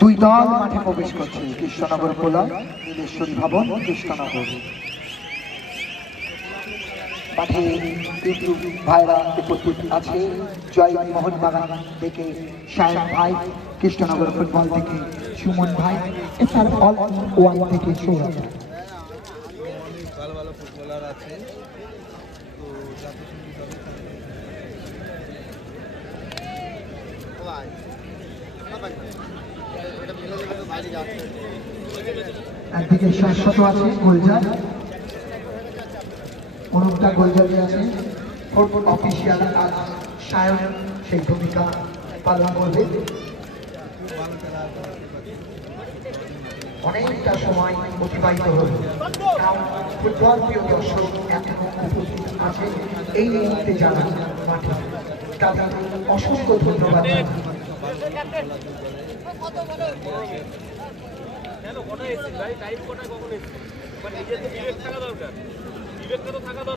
দুই দল মাঠে প্রবেশ করছে, কৃষ্ণনগর কোলা, নীলেশ্বরী ভবন, কৃষ্ণনগর। মাঠে তিনটি ভাইরা উপস্থিত আছে। জয় মোহনবাগান থেকে শায়ন ভাই, কৃষ্ণনগর ফুটবল থেকে সুমন ভাই, এছাড়া অল ওয়ান থেকে সৌরভ। ভালো ফুটবলার আছে, একদিকে শাশ্বত আছে গোলজার, অনেকটা গোলজারি আছে। ফোর্থ অফিসিয়াল আজ শায়ন সেই ভূমিকা পালন করবে। অনেকটা সময় অতিবাহিত হল, ফুটবল প্রিয় দর্শক এখনো উপস্থিত আছে এই মুহূর্তে যারা মাঠে, তাদের অসংখ্য ধন্যবাদ। কেন কটা এসেছি ভাই, টাইম কটা কখন এসেছি? নিজের তো বিবেক থাকা দরকার, বিবেকটা তো থাকা দরকার।